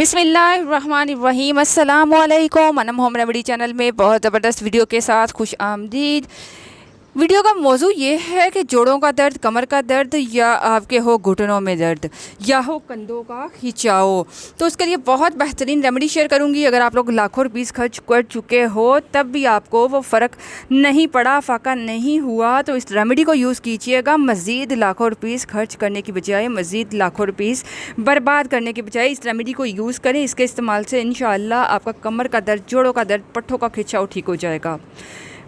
बिस्मिल्लाहिर्रहमानिर्रहीम अस्सलाम वालेकुम। अनम होम रेमेडी चैनल में बहुत ज़बरदस्त वीडियो के साथ खुश आमदीद। वीडियो का मौजू ये है कि जोड़ों का दर्द, कमर का दर्द, या आपके हो घुटनों में दर्द, या हो कंधों का खिंचाव, तो उसके लिए बहुत बेहतरीन रेमेडी शेयर करूंगी। अगर आप लोग लाखों रुपीस खर्च कर चुके हो तब भी आपको वो फ़र्क नहीं पड़ा, फाका नहीं हुआ, तो इस रेमेडी को यूज़ कीजिएगा। मज़ीद लाखों रुपीस खर्च करने की बजाय, मज़ीद लाखों रुपीस बर्बाद करने की बजाय इस रेमेडी को यूज़ करें। इसके इस्तेमाल से इंशाअल्लाह आपका कमर का दर्द, जोड़ों का दर्द, पट्ठों का खिंचाव ठीक हो जाएगा।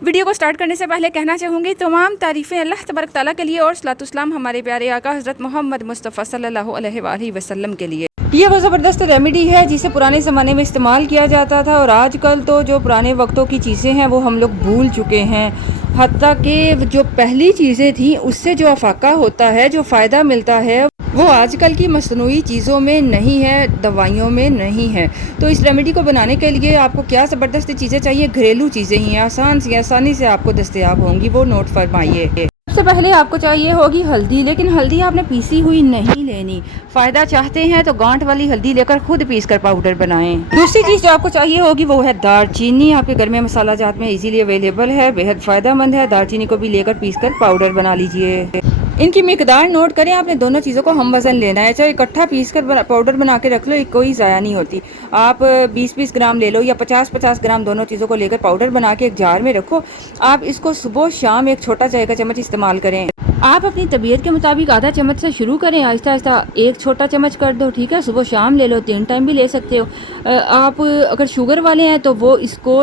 वीडियो को स्टार्ट करने से पहले कहना चाहूँगी तमाम तारीफ़ें अल्लाह तबारक ताला के लिए और सलातुस्सलाम हमारे प्यारे आका हज़रत मोहम्मद मुस्तफ़ा सल्लल्लाहु अलैहि वसल्लम के लिए। ये वो ज़बरदस्त रेमेडी है जिसे पुराने ज़माने में इस्तेमाल किया जाता था, और आजकल तो जो पुराने वक्तों की चीज़ें हैं वो हम लोग भूल चुके हैं। हत्ता कि जो पहली चीज़ें थी उससे जो अफाका होता है, जो फ़ायदा मिलता है, वो आजकल की मसनूई चीज़ों में नहीं है, दवाइयों में नहीं है। तो इस रेमेडी को बनाने के लिए आपको क्या ज़बरदस्त चीज़ें चाहिए, घरेलू चीज़ें ही आसानी से आपको दस्तयाब होंगी, वो नोट फरमाइए। सबसे पहले आपको चाहिए होगी हल्दी, लेकिन हल्दी आपने पीसी हुई नहीं लेनी। फ़ायदा चाहते हैं तो गांठ वाली हल्दी लेकर खुद पीस कर पाउडर बनाएं। दूसरी चीज़ जो आपको चाहिए होगी वो है दालचीनी। आपके घर में मसाला जात में इजीली अवेलेबल है, बेहद फ़ायदेमंद है। दालचीनी को भी लेकर पीस कर पाउडर बना लीजिए। इनकी मिकदार नोट करें, आपने दोनों चीज़ों को हम वज़न लेना है। चाहे इकट्ठा पीस कर पाउडर बना के रख लो, कोई ज़ाया नहीं होती। आप 20-20 ग्राम ले लो या 50-50 ग्राम, दोनों चीज़ों को लेकर पाउडर बना के एक जार में रखो। आप इसको सुबह शाम एक छोटा चाय का चम्मच इस्तेमाल करें। आप अपनी तबीयत के मुताबिक आधा चम्मच से शुरू करें, आहिस्ता आहिस्ता एक छोटा चम्मच कर दो, ठीक है। सुबह शाम ले लो, 3 टाइम भी ले सकते हो। आप अगर शुगर वाले हैं तो वो इसको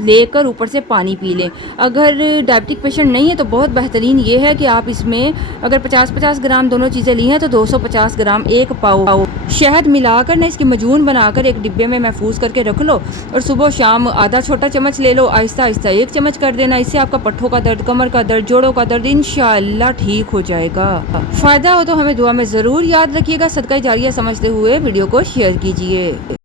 लेकर ऊपर से पानी पी लें। अगर डायबिटिक पेशेंट नहीं है तो बहुत बेहतरीन ये है कि आप इसमें अगर 50-50 ग्राम दोनों चीज़ें ली हैं तो 250 ग्राम, एक पाव शहद मिलाकर ना इसकी मजून बनाकर एक डिब्बे में महफूज करके रख लो, और सुबह शाम आधा छोटा चम्मच ले लो, आहिस्ता आहिस्ता 1 चम्मच कर देना। इससे आपका पट्ठों का दर्द, कमर का दर्द, जोड़ों का दर्द इंशाअल्लाह ठीक हो जाएगा। फ़ायदा हो तो हमें दुआ में ज़रूर याद रखिएगा। सदका जारिया समझते हुए वीडियो को शेयर कीजिए।